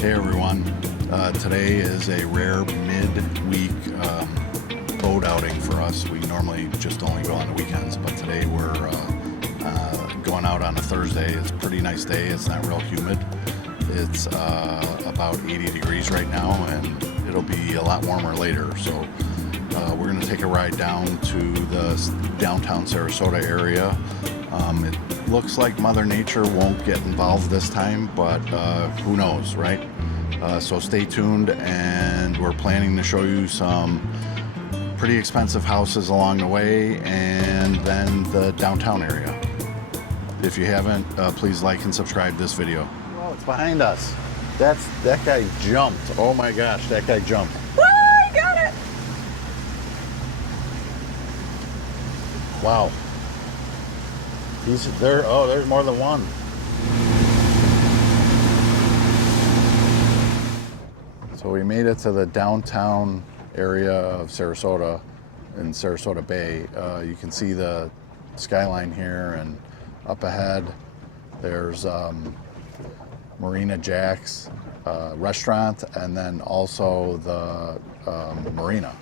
Hey everyone, today is a rare midweek boat outing for us. We normally just only go on the weekends, but today we're going out on a Thursday. It's a pretty nice day. It's not real humid. It's about 80 degrees right now, and it'll be a lot warmer later. So we're going to take a ride down to the downtown Sarasota area. It looks like Mother Nature won't get involved this time, but who knows, right? So stay tuned, and we're planning to show you some pretty expensive houses along the way, and then the downtown area. If you haven't, please like and subscribe this video. Well, it's behind us. That guy jumped. Oh my gosh, that guy jumped. Woo, I got it! Wow. He's there. Oh, there's more than one. So we made it to the downtown area of Sarasota, in Sarasota Bay. You can see the skyline here, and up ahead there's Marina Jack's restaurant, and then also the marina.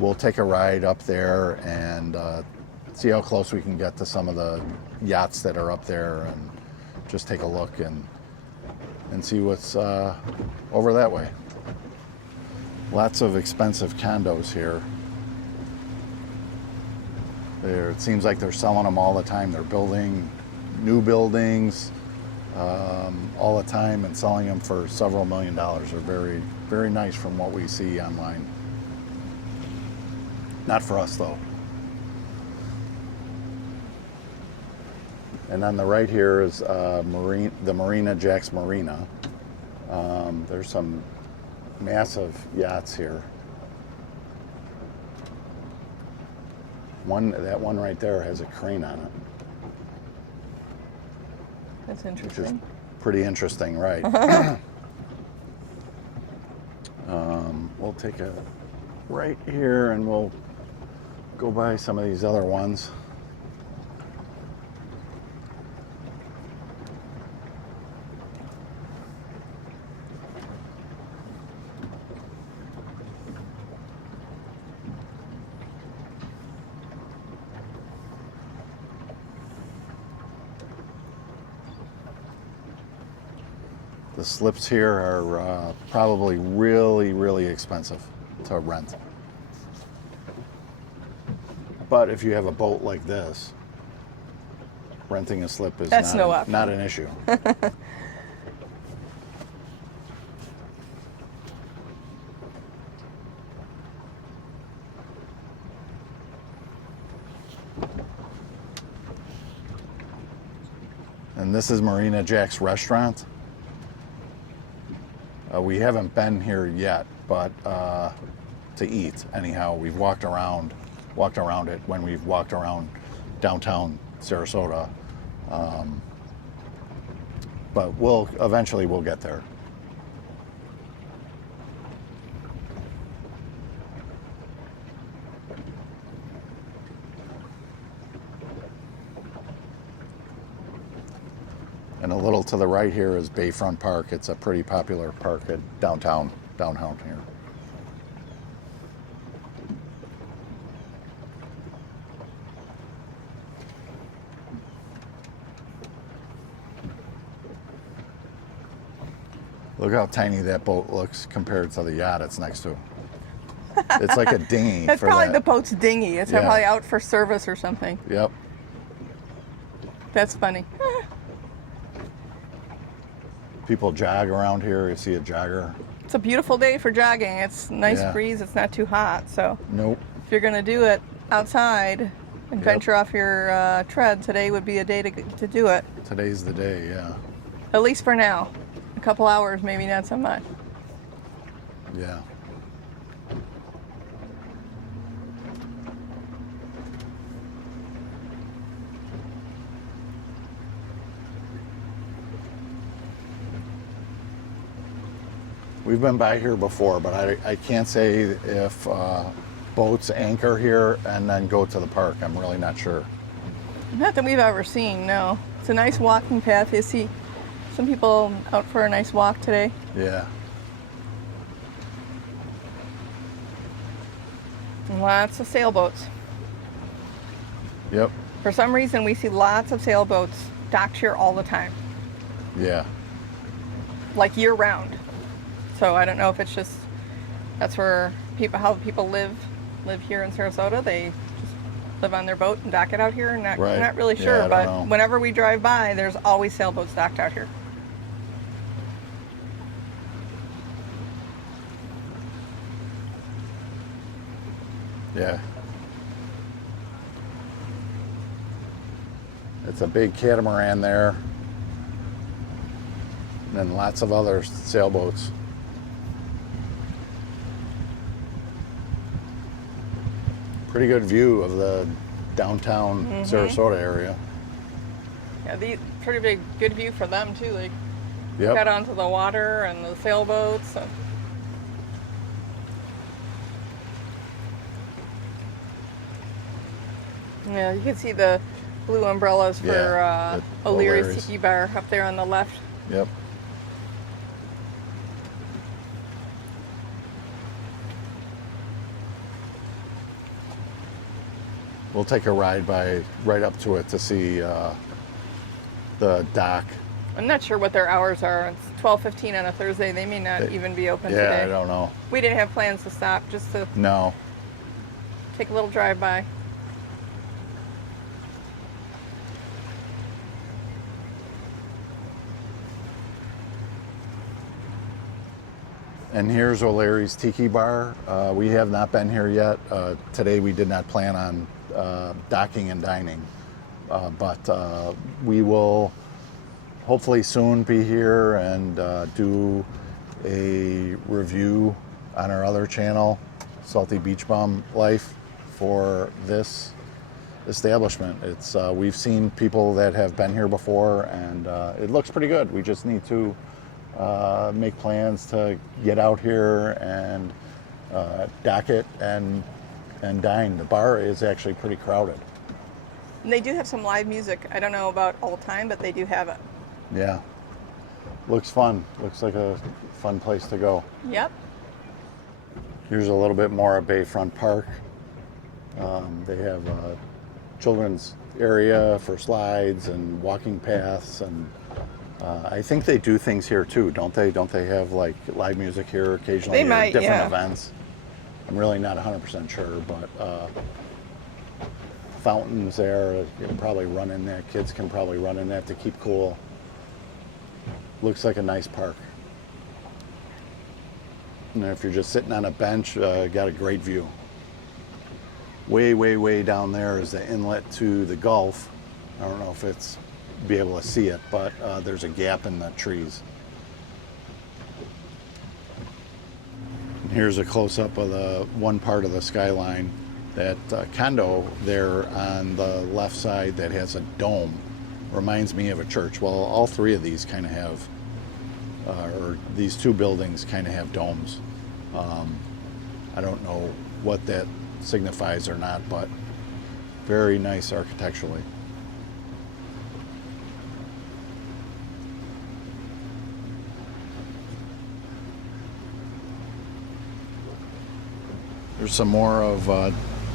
We'll take a ride up there and see how close we can get to some of the yachts that are up there, and just take a look and see what's over that way. Lots of expensive condos here. It seems like they're selling them all the time. They're building new buildings all the time and selling them for several $1 million. They're very, very nice from what we see online. Not for us though. And on the right here is the Marina Jack's Marina. There's some massive yachts here. That one right there has a crane on it. That's interesting. Which is pretty interesting, right? We'll take a right here and we'll go by some of these other ones. The slips here are probably really, really expensive to rent. But if you have a boat like this, renting a slip is not an issue. And this is Marina Jack's restaurant. We haven't been here yet, but to eat anyhow. We've walked around it when we've walked around downtown Sarasota, but eventually we'll get there. And a little to the right here is Bayfront Park. It's a pretty popular park at downtown here. Look how tiny that boat looks compared to the yacht it's next to. It's like a dinghy. That's probably the boat's dinghy. It's probably out for service or something. Yep. That's funny. People jog around here. You see a jogger. It's a beautiful day for jogging. It's nice breeze. It's not too hot. So nope. If you're going to do it outside and venture off your tread, today would be a day to do it. Today's the day, yeah. At least for now. A couple hours, maybe not so much. Yeah. We've been by here before, but I can't say if boats anchor here and then go to the park. I'm really not sure. Not that we've ever seen, no. It's a nice walking path. You see Some people out for a nice walk today. Yeah. Lots of sailboats. Yep. For some reason, we see lots of sailboats docked here all the time, Yeah. like year round. So I don't know if it's just that's where how people live here in Sarasota. They just live on their boat and dock it out here. And Right. I'm not really Yeah, sure, I don't but know. whenever we drive by, there's always sailboats docked out here. Yeah. It's a big catamaran there. And then lots of other sailboats. Pretty good view of the downtown Sarasota area. Yeah, pretty good view for them too. Like Yep. got onto the water and the sailboats. So. Yeah, you can see the blue umbrellas for Yeah, the O'Leary's O'Leary's. Tiki Bar up there on the left. Yep. We'll take a ride right up to it to see the dock. I'm not sure what their hours are. It's 12:15 on a Thursday. They may not even be open Yeah, today. I don't know. We didn't have plans to stop, just to No. take a little drive by. And here's O'Leary's Tiki Bar. We have not been here yet. Today we did not plan on docking and dining, but we will hopefully soon be here and do a review on our other channel, Salty Beach Bum Life, for this establishment. It's we've seen people that have been here before, and it looks pretty good. We just need to make plans to get out here and dock it and dine. The bar is actually pretty crowded. And they do have some live music. I don't know about all the time, but they do have it. Yeah. Looks fun. Looks like a fun place to go. Yep. Here's a little bit more at Bayfront Park. They have a children's area for slides and walking paths, and I think they do things here too, don't they? Don't they have like live music here occasionally? They or might, different yeah. events. I'm really not 100% sure, but fountains there. You can probably run in that. Kids can probably run in that to keep cool. Looks like a nice park. And if you're just sitting on a bench, got a great view. Way, way, way down there is the inlet to the Gulf. I don't know if it's be able to see it, but there's a gap in the trees. And here's a close-up of the one part of the skyline. That condo there on the left side that has a dome reminds me of a church. Well, all three of these kind of have, or these two buildings kind of have domes. I don't know what that signifies or not, but very nice architecturally. There's some more of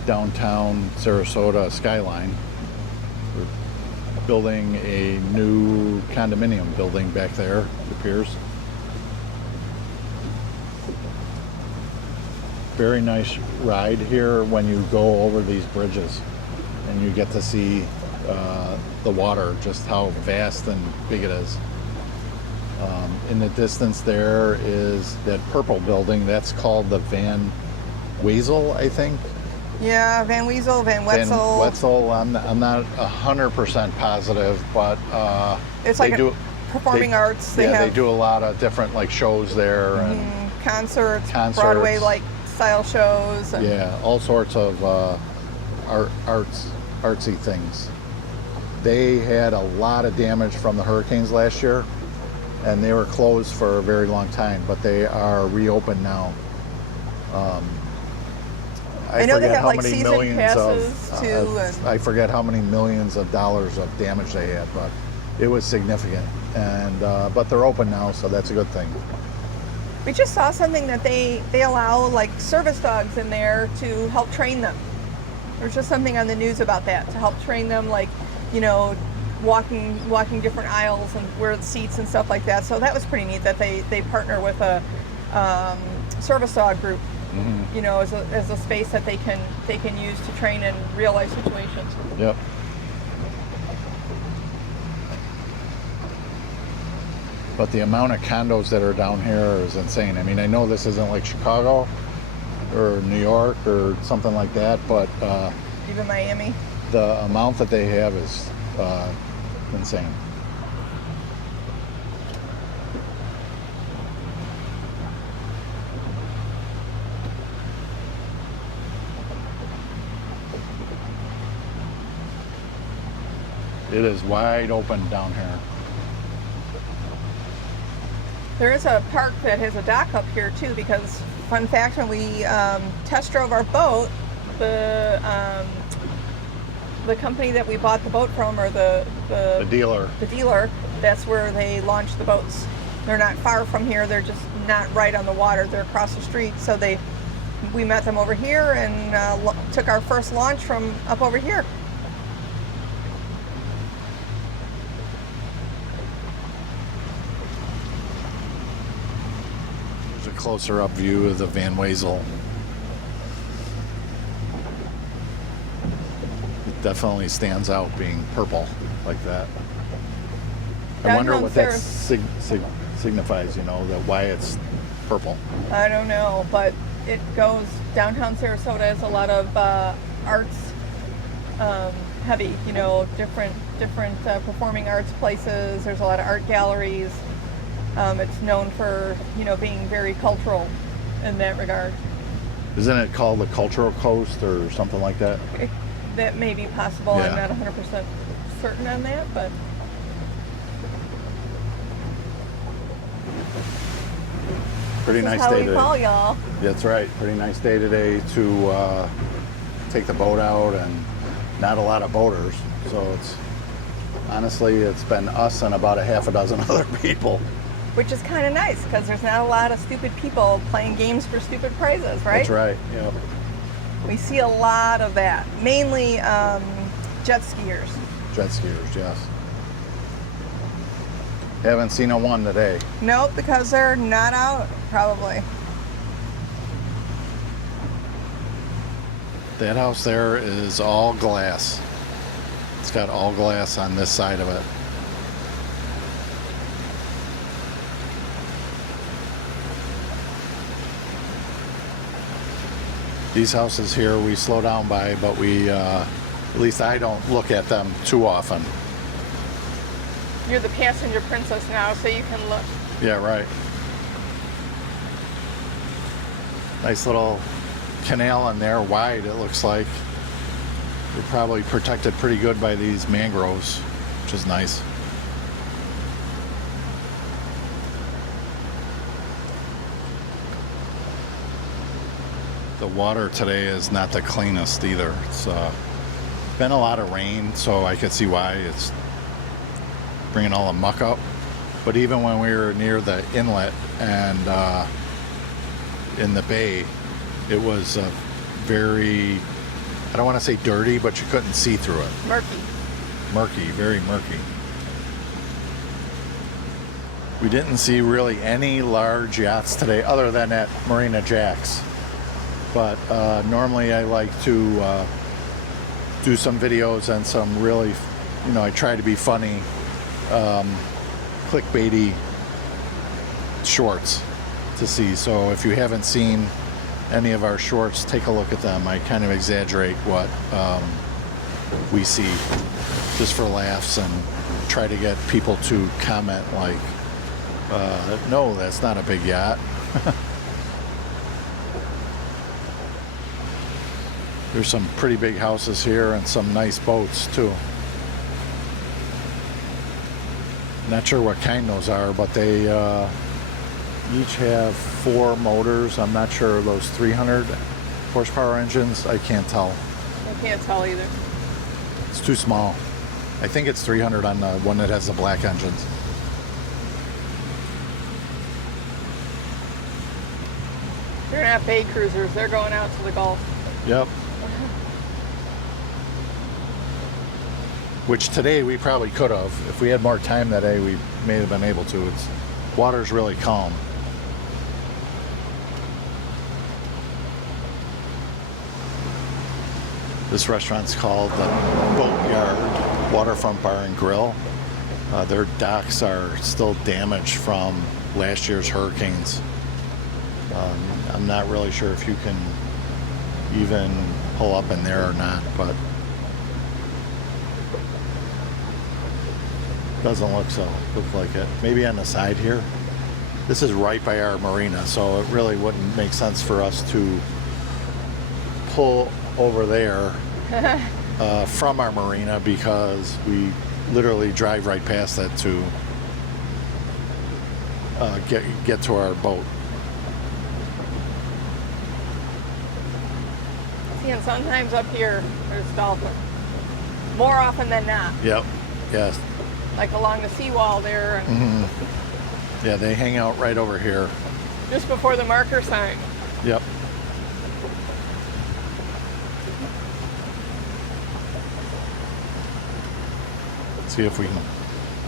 downtown Sarasota skyline. We're building a new condominium building back there, it appears. Very nice ride here when you go over these bridges and you get to see the water, just how vast and big it is. In the distance there is that purple building. That's called the Wezel, I think. Yeah, Van Wezel, Van Van Wezel. Wezel. I'm not 100% positive, but It's they like do performing arts. They yeah, have they do a lot of different like shows there and concerts, Concerts. Broadway like style shows. And yeah, all sorts of artsy things. They had a lot of damage from the hurricanes last year, and they were closed for a very long time, but they are reopened now. I know they forget have how like many season millions passes too. And I forget how many millions of dollars of damage they had, but it was significant. And but they're open now, so that's a good thing. We just saw something that they allow like service dogs in there to help train them. There's just something on the news about that, to help train them, like, you know, walking different aisles and where the seats and stuff like that. So that was pretty neat that they partner with a service dog group, you know, as a space that they can use to train in real life situations. Yep. But the amount of condos that are down here is insane. I mean, I know this isn't like Chicago or New York or something like that, but Even Miami. the amount that they have is insane. It is wide open down here. There is a park that has a dock up here too, because fun fact, when we test drove our boat, the company that we bought the boat from, or the dealer, that's where they launched the boats. They're not far from here. They're just not right on the water. They're across the street. So we met them over here and took our first launch from up over here. There's a closer up view of the Van Wezel. It definitely stands out being purple like that. I wonder what that signifies, you know, that why it's purple. I don't know, but it goes, downtown Sarasota is a lot of arts heavy, you know, different performing arts places. There's a lot of art galleries. It's known for, you know, being very cultural in that regard. Isn't it called the Cultural Coast or something like that? That may be possible. Yeah. I'm not 100% certain on that, but Pretty this nice is how day we today. call y'all. That's right. Pretty nice day today to take the boat out, and not a lot of boaters. So it's been us and about a half a dozen other people. Which is kind of nice, because there's not a lot of stupid people playing games for stupid prizes, right? That's right. Yep. We see a lot of that. Mainly jet skiers. Jet skiers, yes. Haven't seen a one today. Nope, because they're not out, probably. That house there is all glass. It's got all glass on this side of it. These houses here we slow down by, but we, at least I don't look at them too often. You're the passenger princess now, so you can look. Yeah, right. Nice little canal in there, wide it looks like. They're probably protected pretty good by these mangroves, which is nice. The water today is not the cleanest either. It's been a lot of rain, so I could see why it's bringing all the muck up. But even when we were near the inlet and in the bay, it was very, I don't want to say dirty, but you couldn't see through it. Murky, very murky. We didn't see really any large yachts today other than at Marina Jack's. But normally I like to do some videos and some really, you know, I try to be funny, clickbaity shorts to see. So if you haven't seen any of our shorts, take a look at them. I kind of exaggerate what we see just for laughs, and try to get people to comment like, no, that's not a big yacht. There's some pretty big houses here and some nice boats too. Not sure what kind those are, but they each have 4 motors. I'm not sure of those 300 horsepower engines. I can't tell. I can't tell either. It's too small. I think it's 300 on the one that has the black engines. They're not bay cruisers. They're going out to the Gulf. Yep. Which today we probably could have. If we had more time that day, we may have been able to. Water's really calm. This restaurant's called the Boatyard Waterfront Bar and Grill. Their docks are still damaged from last year's hurricanes. I'm not really sure if you can even pull up in there or not, but doesn't look like it. Maybe on the side here. This is right by our marina, so it really wouldn't make sense for us to pull over there from our marina, because we literally drive right past it to get to our boat. See, and sometimes up here there's dolphins. More often than not. Yep. Yes. Like along the seawall there. And Yeah, they hang out right over here. just before the marker sign. Yep. See if we can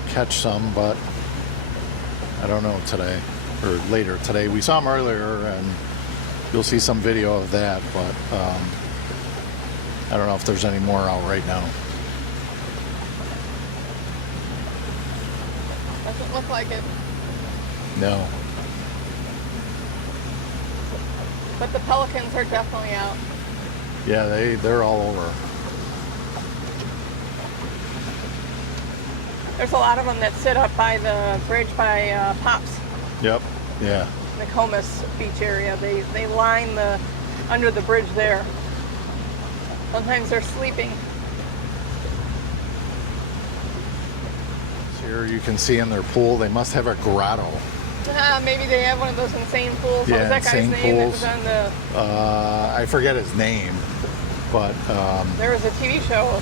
catch some, but I don't know today or later today. We saw them earlier, and you'll see some video of that, but I don't know if there's any more out right now. Doesn't look like it. No. But the pelicans are definitely out. Yeah, they're all over. There's a lot of them that sit up by the bridge by Pops, Yep. Yeah. the Comus beach area. They line the under the bridge there. Sometimes they're sleeping. So here you can see in their pool, they must have a grotto. Maybe they have one of those insane pools. Yeah, what was that guy's insane name pools. that was on the... I forget his name, but There was a TV show.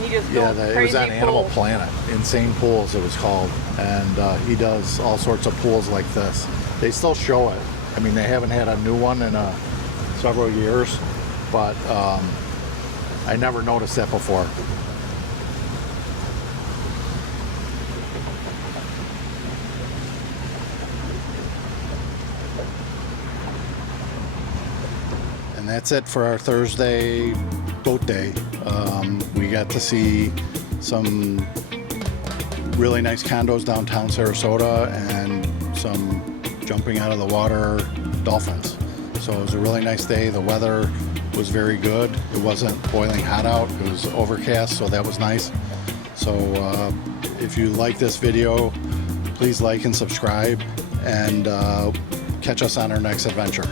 He just yeah, built it was crazy on Animal pools. Planet. Insane Pools, it was called, and he does all sorts of pools like this. They still show it. I mean, they haven't had a new one in several years, but I never noticed that before. And that's it for our Thursday boat day. We got to see some really nice condos downtown Sarasota and some jumping out of the water dolphins. So it was a really nice day. The weather was very good. It wasn't boiling hot out. It was overcast, so that was nice. So if you like this video, please like and subscribe, and catch us on our next adventure.